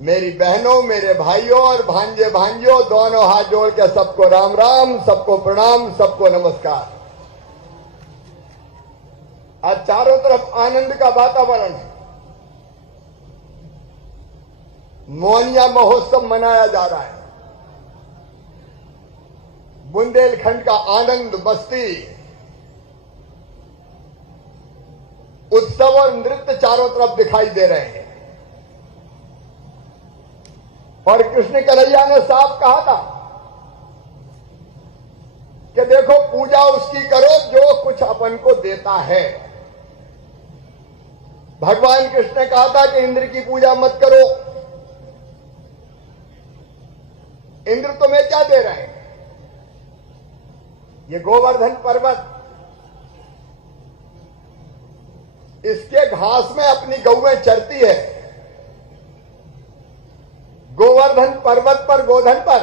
मेरी बहनों, मेरे भाइयों और भांजे भांजियों, दोनों हाथ जोड़ के सबको राम राम, सबको प्रणाम, सबको नमस्कार। आज चारों तरफ आनंद का वातावरण है। मोहनिया महोत्सव मनाया जा रहा है। बुंदेलखंड का आनंद, मस्ती, उत्सव और नृत्य चारों तरफ दिखाई दे रहे हैं। और कृष्ण कन्हैया ने साफ कहा था कि देखो, पूजा उसकी करो जो कुछ अपन को देता है। भगवान कृष्ण ने कहा था कि इंद्र की पूजा मत करो। इंद्र तुम्हें क्या दे रहे हैं? ये गोवर्धन पर्वत, इसके घास में अपनी गौएं चरती है। गोवर्धन पर्वत पर, गोधन पर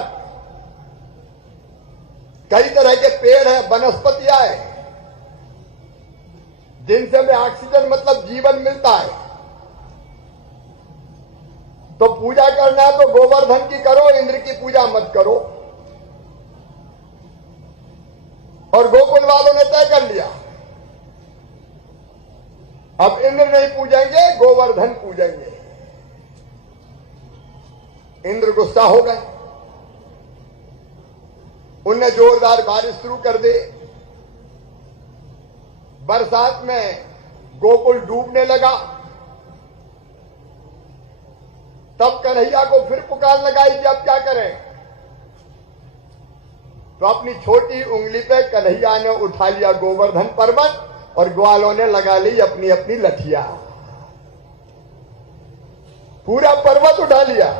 कई तरह के पेड़ हैं, वनस्पतियां हैं, जिनसे हमें ऑक्सीजन मतलब जीवन मिलता है। तो पूजा करना है तो गोवर्धन की करो, इंद्र की पूजा मत करो। और गोकुल वालों ने तय कर लिया, अब इंद्र नहीं पूजेंगे, गोवर्धन पूजेंगे। इंद्र गुस्सा हो गए। उनने जोरदार बारिश शुरू कर दी। बरसात में गोकुल डूबने लगा। तब कन्हैया को फिर पुकार लगाई कि अब क्या करें? तो अपनी छोटी उंगली पे कन्हैया ने उठा लिया गोवर्धन पर्वत और ग्वालों ने लगा ली अपनी अपनी लठिया। पूरा पर्वत उठा लिया।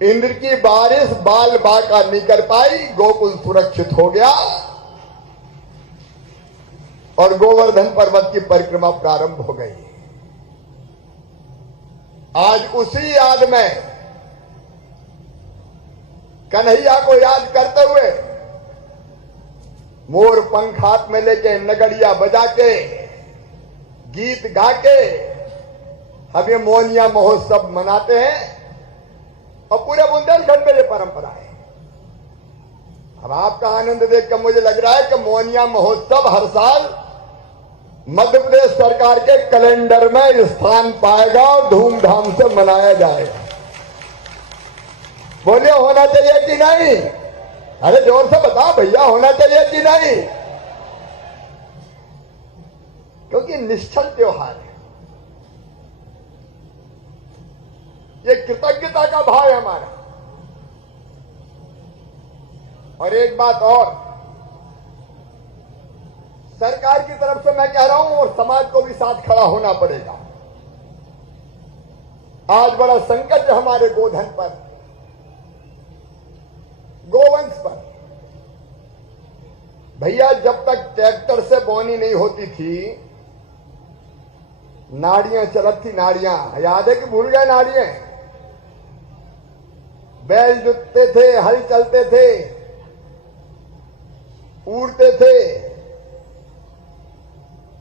इंद्र की बारिश बाल बाका नहीं कर पाई, गोकुल सुरक्षित हो गया और गोवर्धन पर्वत की परिक्रमा प्रारंभ हो गई। आज उसी याद में, कन्हैया को याद करते हुए, मोर पंख हाथ में लेके, नगड़िया बजा के, गीत गा के हम ये मोहनिया महोत्सव मनाते हैं। और पूरे बुंदेलखंड में ये परंपरा है। अब आपका आनंद देखकर मुझे लग रहा है कि मोहनिया महोत्सव हर साल मध्य प्रदेश सरकार के कैलेंडर में स्थान पाएगा और धूमधाम से मनाया जाएगा। बोलिए, होना चाहिए कि नहीं? अरे जोर से बताओ भैया, होना चाहिए कि नहीं? क्योंकि निश्चल त्योहार है। ये कृतज्ञता का भाव है हमारा। और एक बात और, सरकार की तरफ से मैं कह रहा हूं और समाज को भी साथ खड़ा होना पड़ेगा। आज बड़ा संकट है हमारे गोधन पर, गोवंश पर। भैया, जब तक ट्रैक्टर से बोनी नहीं होती थी, नाड़ियां चलत थी। नाड़ियां याद है कि भूल गए? नाड़ियां, बैल जुतते थे, हल चलते थे, उड़ते थे।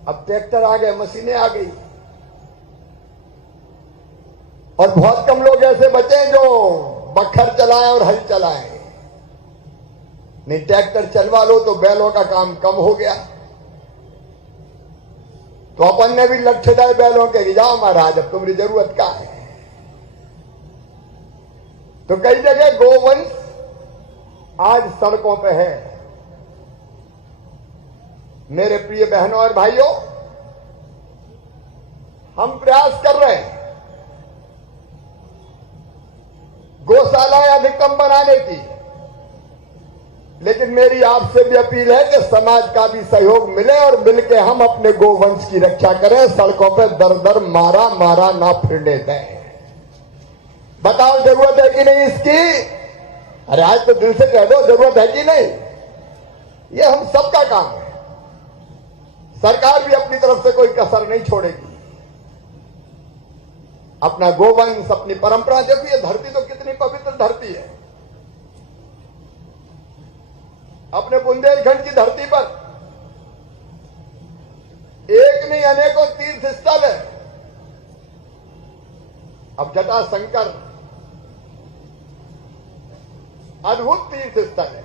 अब ट्रैक्टर आ गए, मशीनें आ गई और बहुत कम लोग ऐसे बचे जो बखर चलाएं और हल चलाएं। नहीं, ट्रैक्टर चलवा लो तो बैलों का काम कम हो गया। तो अपन ने भी लठ दाए बैलों के, जाओ महाराज, अब तुम्हारी जरूरत क्या है? तो कई जगह गोवंश आज सड़कों पे है। मेरे प्रिय बहनों और भाइयों, हम प्रयास कर रहे हैं गौशालाएं अधिकतम बनाने की, लेकिन मेरी आपसे भी अपील है कि समाज का भी सहयोग मिले और मिलकर हम अपने गोवंश की रक्षा करें। सड़कों पे दर दर मारा मारा ना फिरने दें। बताओ, जरूरत है कि नहीं इसकी? अरे आज तो दिल से कह दो, जरूरत है कि नहीं? ये हम सबका काम है। सरकार भी अपनी तरफ से कोई कसर नहीं छोड़ेगी। अपना गोवंश, अपनी परंपरा, देखो ये धरती तो कितनी पवित्र धरती है। अपने बुंदेलखंड की धरती पर एक नहीं अनेकों तीर्थ स्थल है। अब जटाशंकर अद्भुत तीर्थ स्थल है।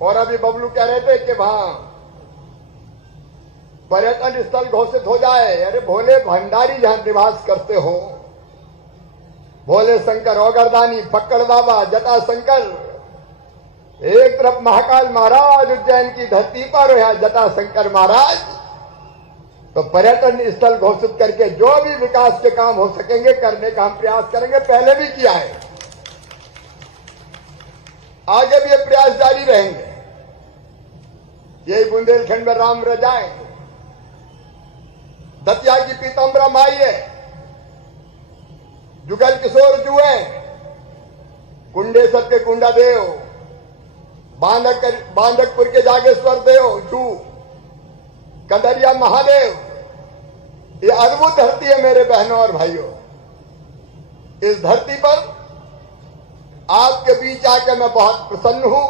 और अभी बबलू कह रहे थे कि वहां पर्यटन स्थल घोषित हो जाए। अरे भोले भंडारी जहां निवास करते हो, भोले शंकर, औगरदानी, पक्कड़ बाबा, जटाशंकर, एक तरफ महाकाल महाराज उज्जैन की धरती पर, यहां जटाशंकर महाराज, तो पर्यटन स्थल घोषित करके जो भी विकास के काम हो सकेंगे करने का हम प्रयास करेंगे। पहले भी किया है, आगे भी ये प्रयास जारी रहेंगे। यही बुंदेलखंड में राम रजाएं, दतिया की पीताम्बरा माई है, जुगल किशोर जुए, कुंडेसर के कुंडा देव, बांधकपुर के जागेश्वर देव जू, कंदरिया महादेव, ये अद्भुत धरती है मेरे बहनों और भाइयों। इस धरती पर आपके बीच आकर मैं बहुत प्रसन्न हूं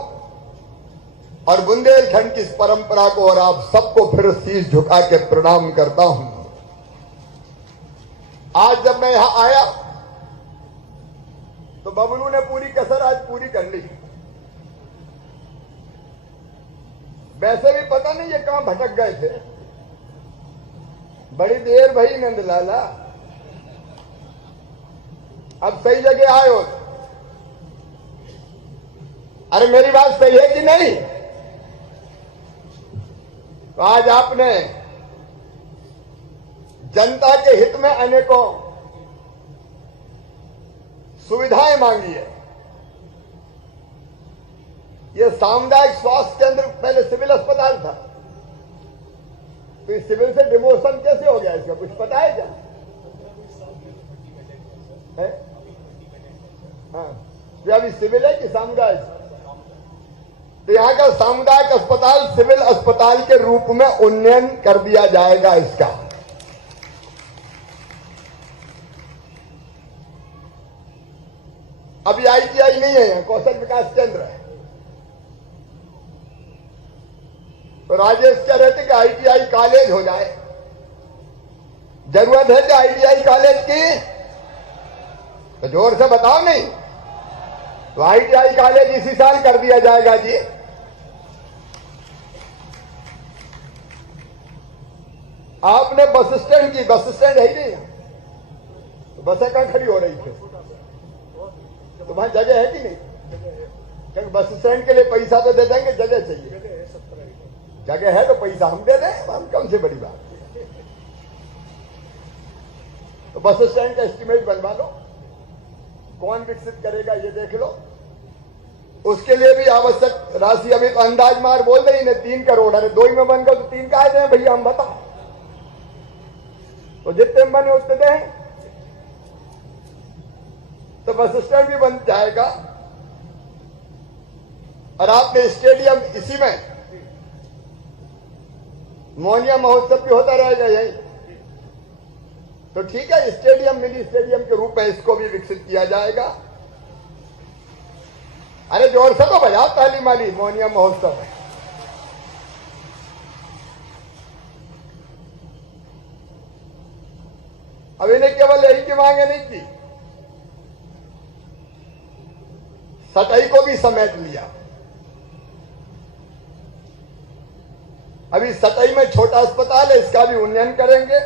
और बुंदेलखंड की इस परंपरा को और आप सबको फिर शीश झुका के प्रणाम करता हूं। आज जब मैं यहां आया तो बबलू ने पूरी कसर आज पूरी कर ली। वैसे भी पता नहीं ये कहां भटक गए थे, बड़ी देर भई नंदलाला, अब सही जगह आए हो। अरे मेरी बात सही है कि नहीं? तो आज आपने जनता के हित में अनेकों सुविधाएं मांगी है। ये सामुदायिक स्वास्थ्य केंद्र पहले सिविल अस्पताल था, तो इस सिविल से डिमोशन कैसे हो गया, इसका कुछ पता है क्या? है? हाँ, तो अभी सिविल है कि सामुदायिक? तो यहां का सामुदायिक अस्पताल सिविल अस्पताल के रूप में उन्नयन कर दिया जाएगा इसका। अभी ITI नहीं है, कौशल विकास केंद्र है। तो राजेश कह रहे थे कि ITI कॉलेज हो जाए। जरूरत है कि ITI कॉलेज की? तो जोर से बताओ नहीं। तो ITI कॉलेज इसी साल कर दिया जाएगा जी। आपने बस स्टैंड की, बस स्टैंड है ही नहीं, तो बसें कहां खड़ी हो रही थी? तो वहां जगह है कि नहीं? क्योंकि बस स्टैंड के लिए पैसा तो दे देंगे, जगह चाहिए। जगह है तो पैसा हम दे दें, हम कौन से बड़ी बात। तो बस स्टैंड का एस्टीमेट बनवा लो, कौन विकसित करेगा ये देख लो। उसके लिए भी आवश्यक राशि अभी तो अंदाज मार बोल रही ने 3 करोड़। अरे 2 ही में बन गए तो 3 का दें भैया, हम बताओ। तो जितने में बने उतने दें, तो बस स्टैंड भी बन जाएगा। और आपने स्टेडियम, इसी में मोहनिया महोत्सव भी होता रहेगा यही, तो ठीक है, स्टेडियम मिनी स्टेडियम के रूप में इसको भी विकसित किया जाएगा। अरे जोर से तो बजाओ ताली माली, मोहनिया महोत्सव है। अब इन्हें केवल यही की मांगे नहीं की, सटाई को भी समेट लिया। अभी सटाई में छोटा अस्पताल है, इसका भी उन्नयन करेंगे।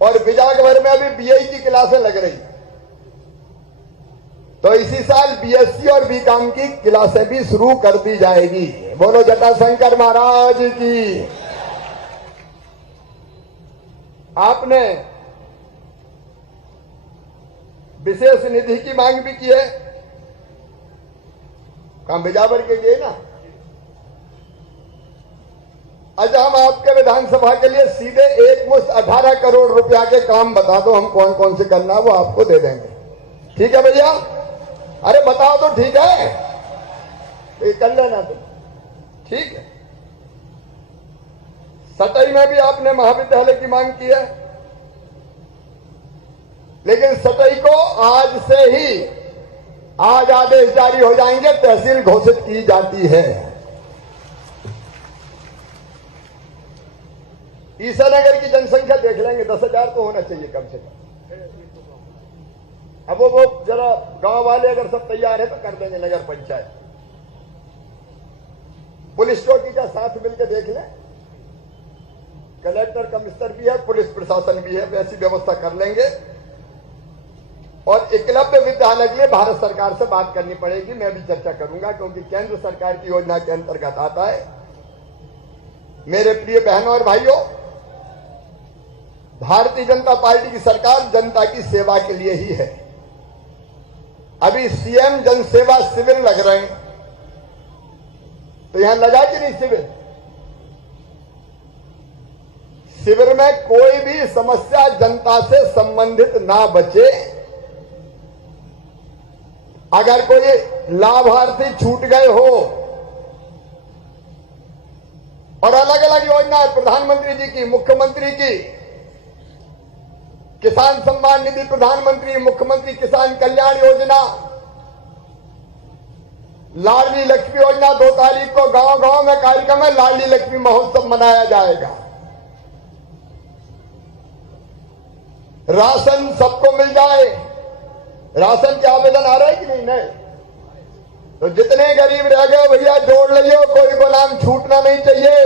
और बिजागभर में अभी BI की क्लासें लग रही, तो इसी साल BSc और BCom की क्लासें भी शुरू कर दी जाएगी। बोलो जटाशंकर महाराज की। आपने विशेष निधि की मांग भी की है, कहां बिजावर के गए ना। अच्छा, हम आपके विधानसभा के लिए सीधे एक मुश्त 18 करोड़ रुपया के काम बता दो, हम कौन कौन से करना है वो आपको दे देंगे। ठीक है भैया? अरे बताओ तो ठीक है, तो ये कर लेना तुम। ठीक है। सटाई में भी आपने महाविद्यालय की मांग की है, लेकिन सटाई को आज से ही, आज आदेश जारी हो जाएंगे, तहसील घोषित की जाती है। ईसानगर की जनसंख्या देख लेंगे, 10,000 तो होना चाहिए कम से कम। अब वो जरा गांव वाले अगर सब तैयार है तो कर देंगे नगर पंचायत। पुलिस चौकी का साथ मिलकर देख लें, कलेक्टर कमिश्नर भी है, पुलिस प्रशासन भी है, वैसी व्यवस्था कर लेंगे। और एकलव्य विद्यालय के लिए भारत सरकार से बात करनी पड़ेगी, मैं भी चर्चा करूंगा, क्योंकि केंद्र सरकार की योजना के अंतर्गत आता है। मेरे प्रिय बहनों और भाइयों, भारतीय जनता पार्टी की सरकार जनता की सेवा के लिए ही है। अभी सीएम जन सेवा शिविर लग रहे हैं, तो यहां लगा कि नहीं शिविर? शिविर में कोई भी समस्या जनता से संबंधित ना बचे। अगर कोई लाभार्थी छूट गए हो, और अलग अलग योजना है प्रधानमंत्री जी की, मुख्यमंत्री की, किसान सम्मान निधि प्रधानमंत्री, मुख्यमंत्री किसान कल्याण योजना, लाडली लक्ष्मी योजना। 2 तारीख को गांव गांव में कार्यक्रम है, लाडली लक्ष्मी महोत्सव मनाया जाएगा। राशन सबको मिल जाए। राशन के आवेदन आ रहे हैं कि नहीं? नहीं। तो जितने गरीब रह गए भैया जोड़ लियो, कोई को नाम छूटना नहीं चाहिए।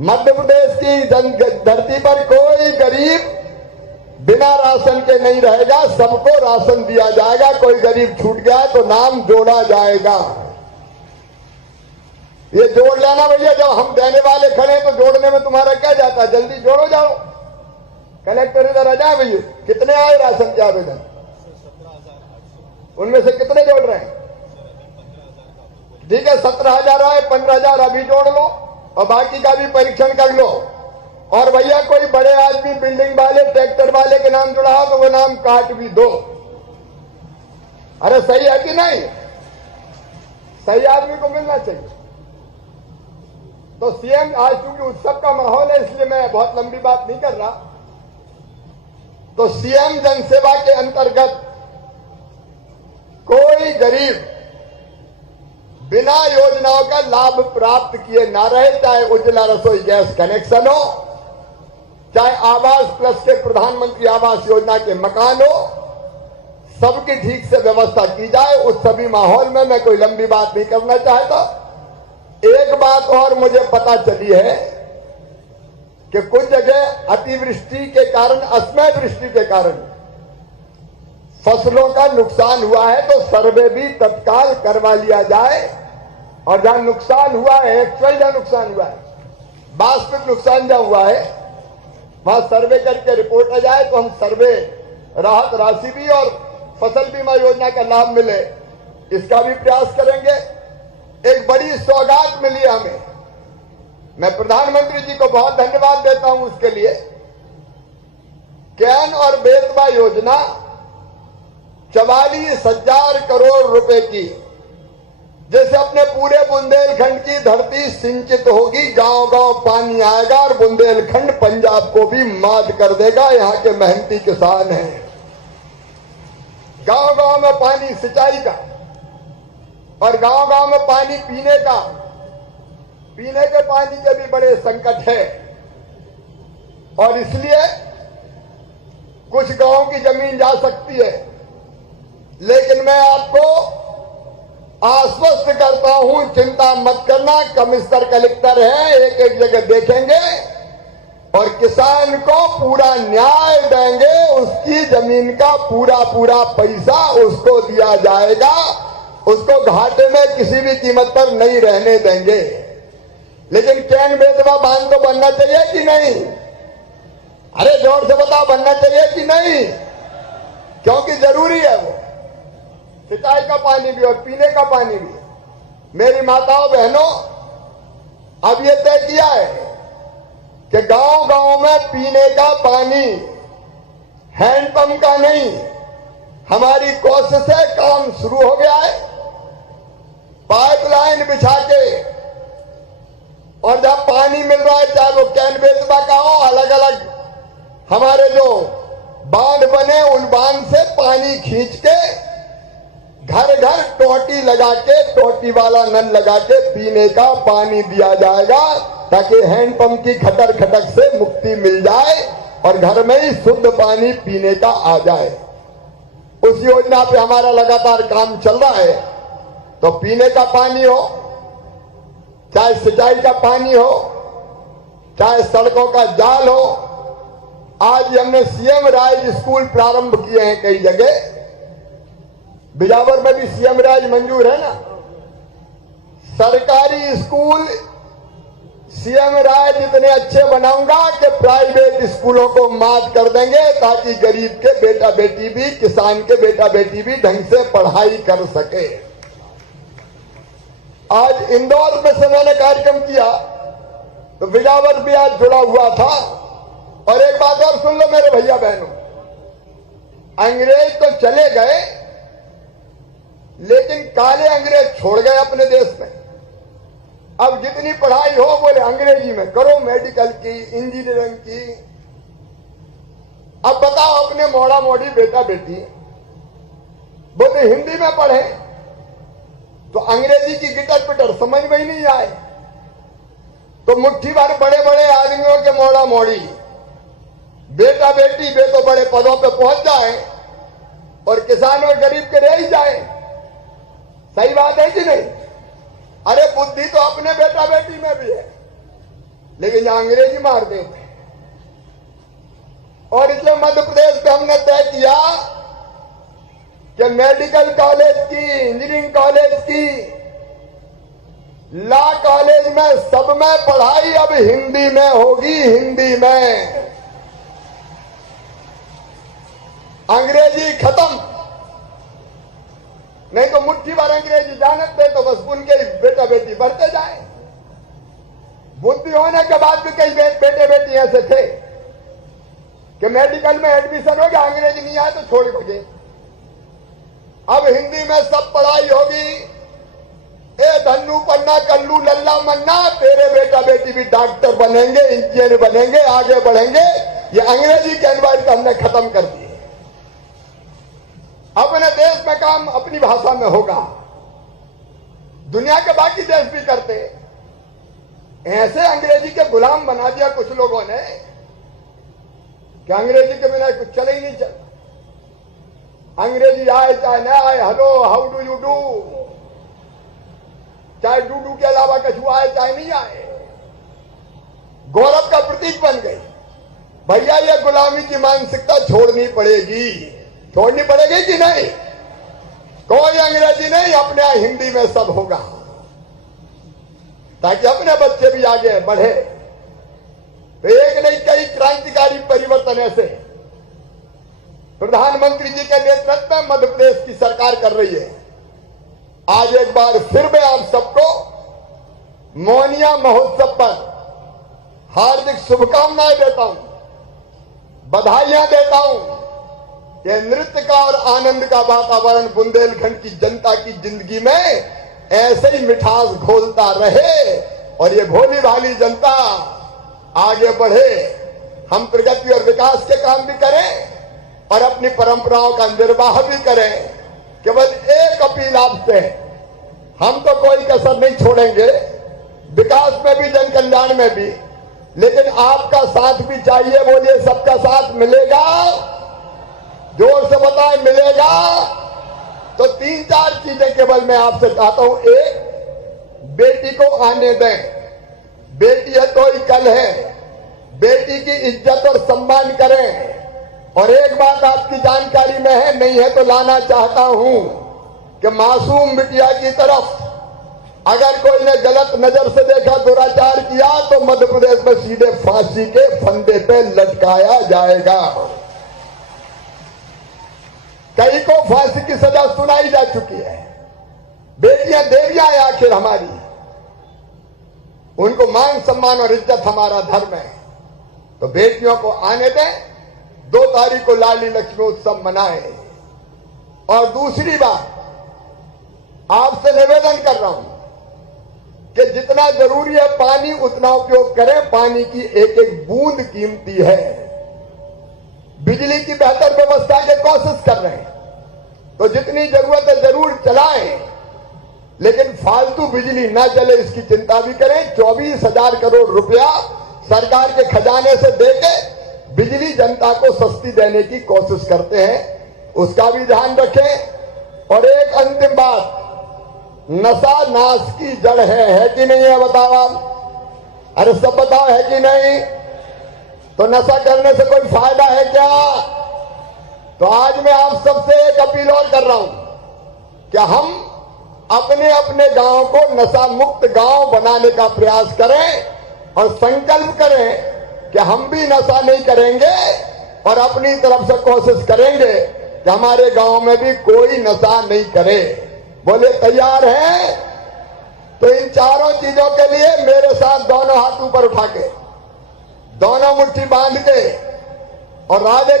मध्य प्रदेश की धरती पर कोई गरीब बिना राशन के नहीं रहेगा, सबको राशन दिया जाएगा। कोई गरीब छूट गया तो नाम जोड़ा जाएगा। ये जोड़ लेना भैया, जब हम देने वाले खड़े तो जोड़ने में तुम्हारा क्या जाता है? जल्दी जोड़ो जाओ। कलेक्टर इधर आ जाए भैया, कितने आए राशन के आवेदन? उनमें से कितने जोड़ रहे हैं? ठीक है, 17,000 आए, 15,000 अभी जोड़ लो और बाकी का भी परीक्षण कर लो। और भैया कोई बड़े आदमी, बिल्डिंग वाले, ट्रैक्टर वाले के नाम जुड़ा हो तो वो नाम काट भी दो। अरे सही है कि नहीं? सही आदमी को मिलना चाहिए। तो सीएम, आज चूंकि उत्सव का माहौल है इसलिए मैं बहुत लंबी बात नहीं कर रहा। तो सीएम जनसेवा के अंतर्गत कोई गरीब बिना योजनाओं का लाभ प्राप्त किए ना रहे, चाहे उज्ज्वला रसोई गैस कनेक्शन हो, चाहे आवास प्लस के प्रधानमंत्री आवास योजना के मकान हो, सबकी ठीक से व्यवस्था की जाए। उस सभी माहौल में मैं कोई लंबी बात नहीं करना चाहता। एक बात और मुझे पता चली है कि कुछ जगह अतिवृष्टि के कारण, असमय वृष्टि के कारण फसलों का नुकसान हुआ है, तो सर्वे भी तत्काल करवा लिया जाए। और जहां नुकसान हुआ है, एक्चुअल जहां नुकसान हुआ है, वास्तविक नुकसान जहां हुआ है, वहां सर्वे करके रिपोर्ट आ जाए तो हम सर्वे राहत राशि भी और फसल बीमा योजना का लाभ मिले, इसका भी प्रयास करेंगे। एक बड़ी सौगात मिली हमें, मैं प्रधानमंत्री जी को बहुत धन्यवाद देता हूं उसके लिए। कैन और बेतवा योजना 44,000 करोड़ रुपए की, जैसे अपने पूरे बुंदेलखंड की धरती सिंचित होगी, गांव गांव पानी आएगा और बुंदेलखंड पंजाब को भी मात कर देगा। यहां के मेहनती किसान हैं, गांव गांव में पानी सिंचाई का और गांव गांव में पानी पीने का, पीने के पानी के भी बड़े संकट है। और इसलिए कुछ गांवों की जमीन जा सकती है, लेकिन मैं आपको आश्वस्त करता हूं, चिंता मत करना। कमिश्नर कलेक्टर है, एक एक जगह देखेंगे और किसान को पूरा न्याय देंगे। उसकी जमीन का पूरा पूरा पैसा उसको दिया जाएगा, उसको घाटे में किसी भी कीमत पर नहीं रहने देंगे। लेकिन कैन बेतवा बांध तो बनना चाहिए कि नहीं? अरे जोर से बताओ, बनना चाहिए कि नहीं? क्योंकि जरूरी है वो, सिंचाई का पानी भी और पीने का पानी भी। मेरी माताओं बहनों, अब ये तय किया है कि गांव गांव में पीने का पानी हैंडपंप का नहीं, हमारी कोशिश है, काम शुरू हो गया है। पाइपलाइन बिछा के और जब पानी मिल रहा है, चाहे वो कैन बेतवा का हो, अलग अलग हमारे जो बांध बने, उन बांध से पानी खींच के घर घर टोटी लगा के, टोटी वाला नल लगा के पीने का पानी दिया जाएगा, ताकि हैंडपंप की खटर खटक से मुक्ति मिल जाए और घर में ही शुद्ध पानी पीने का आ जाए। उस योजना पे हमारा लगातार काम चल रहा है। तो पीने का पानी हो, चाहे सिंचाई का पानी हो, चाहे सड़कों का जाल हो। आज हमने सीएम राज स्कूल प्रारंभ किए हैं कई जगह। बिजावर में भी सीएम राज मंजूर है ना। सरकारी स्कूल सीएम राज इतने अच्छे बनाऊंगा कि प्राइवेट स्कूलों को मात कर देंगे, ताकि गरीब के बेटा बेटी भी, किसान के बेटा बेटी भी ढंग से पढ़ाई कर सके। आज इंदौर में से मैंने कार्यक्रम किया तो बिजावर भी आज जुड़ा हुआ था। और एक बात और सुन लो मेरे भैया बहनों, अंग्रेज तो चले गए, लेकिन काले अंग्रेज छोड़ गए अपने देश में। अब जितनी पढ़ाई हो बोले अंग्रेजी में करो, मेडिकल की, इंजीनियरिंग की। अब बताओ अपने मोड़ा मोड़ी बेटा बेटी बोले हिंदी में पढ़े तो अंग्रेजी की गिटर पिटर समझ में ही नहीं आए। तो मुट्ठी भर बड़े बड़े आदमियों के मोड़ा मोड़ी बेटा बेटी वे तो बड़े पदों पे पहुंच जाए और किसान और गरीब के रह ही जाए। सही बात है कि नहीं? अरे बुद्धि तो अपने बेटा बेटी में भी है, लेकिन यहां अंग्रेजी मार देते। और इसलिए मध्य प्रदेश में हमने तय किया कि मेडिकल कॉलेज की, इंजीनियरिंग कॉलेज की, लॉ कॉलेज में, सब में पढ़ाई अब हिंदी में होगी। हिंदी में, अंग्रेजी खत्म। नहीं तो मुट्ठी भर अंग्रेजी जानते तो बस उनके बेटा बेटी बढ़ते जाए। बुद्धि होने के बाद भी कई बेटे बेटी ऐसे थे कि मेडिकल में एडमिशन हो गया, अंग्रेजी नहीं आए तो छोड़ दे। अब हिंदी में सब पढ़ाई होगी। ए धन्नू पन्ना कल्लू लल्ला मन्ना, तेरे बेटा बेटी भी डॉक्टर बनेंगे, इंजीनियर बनेंगे, आगे बढ़ेंगे। ये अंग्रेजी के एनवायरमेंट हमने खत्म कर दिए। अपने देश में काम अपनी भाषा में होगा। दुनिया के बाकी देश भी करते। ऐसे अंग्रेजी के गुलाम बना दिया कुछ लोगों ने कि अंग्रेजी के बिना कुछ चले ही नहीं चलता। अंग्रेजी आए चाहे न आए, hello how do you do, चाहे डू के अलावा कछु आए चाहे नहीं आए, गौरव का प्रतीक बन गई। भैया ये गुलामी की मानसिकता छोड़नी पड़ेगी। छोड़नी पड़ेगी कि नहीं? कोई अंग्रेजी नहीं, अपने यहाँ हिंदी में सब होगा, ताकि अपने बच्चे भी आगे बढ़े। तो एक नहीं कई क्रांतिकारी परिवर्तन ऐसे प्रधानमंत्री जी के नेतृत्व में मध्य प्रदेश की सरकार कर रही है। आज एक बार फिर मैं आप सबको मोहनिया महोत्सव पर हार्दिक शुभकामनाएं देता हूं, बधाइयां देता हूं। ये नृत्य का और आनंद का वातावरण बुंदेलखंड की जनता की जिंदगी में ऐसे ही मिठास घोलता रहे और ये भोली भाली जनता आगे बढ़े। हम प्रगति और विकास के काम भी करें और अपनी परंपराओं का निर्वाह भी करें। केवल एक अपील आपसे, हम तो कोई कसर नहीं छोड़ेंगे, विकास में भी, जन कल्याण में भी, लेकिन आपका साथ भी चाहिए। बोलिए सबका साथ मिलेगा? जोर से बताएं, मिलेगा? तो 3-4 चीजें केवल मैं आपसे चाहता हूं। एक, बेटी को आने दें। बेटी है तो ही कल है। बेटी की इज्जत और सम्मान करें। और एक बात आपकी जानकारी में है, नहीं है तो लाना चाहता हूं कि मासूम बिटिया की तरफ अगर कोई ने गलत नजर से देखा, दुराचार किया, तो मध्य प्रदेश में सीधे फांसी के फंदे पे लटकाया जाएगा। कई को फांसी की सजा सुनाई जा चुकी है। बेटियां देवियां हैं आखिर हमारी, उनको मान सम्मान और इज्जत हमारा धर्म है। तो बेटियों को आने दें। 2 तारीख को लाली लक्ष्मी उत्सव मनाएं। और दूसरी बात, आपसे निवेदन कर रहा हूं कि जितना जरूरी है पानी उतना उपयोग करें। पानी की एक एक बूंद कीमती है। बिजली की बेहतर व्यवस्था की कोशिश कर रहे हैं, तो जितनी जरूरत है जरूर चलाएं। लेकिन फालतू बिजली न चले इसकी चिंता भी करें। 24,000 करोड़ रुपया सरकार के खजाने से देके बिजली जनता को सस्ती देने की कोशिश करते हैं, उसका भी ध्यान रखें। और एक अंतिम बात, नशा नाश की जड़ है कि नहीं है बताओ आप? अरे सब बताओ, है कि नहीं? तो नशा करने से कोई फायदा है क्या? तो आज मैं आप सबसे एक अपील और कर रहा हूं कि हम अपने अपने गांव को नशा मुक्त गांव बनाने का प्रयास करें और संकल्प करें कि हम भी नशा नहीं करेंगे और अपनी तरफ से कोशिश करेंगे कि हमारे गांव में भी कोई नशा नहीं करे। बोले तैयार हैं? तो इन चारों चीजों के लिए मेरे साथ दोनों हाथ ऊपर उठा के, दोनों मुट्ठी बांध के और राधे